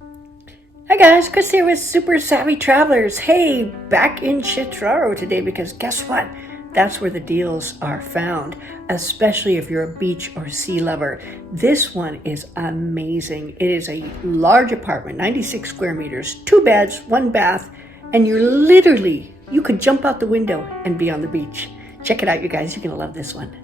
Hi guys, Chris here with Super Savvy Travelers. Hey, back in Cetraro today because guess what? That's where the deals are found, especially if you're a beach or sea lover. This one is amazing. It is a large apartment, 96 square meters, 2 beds, 1 bath, and you could jump out the window and be on the beach. Check it out, you guys. You're going to love this one.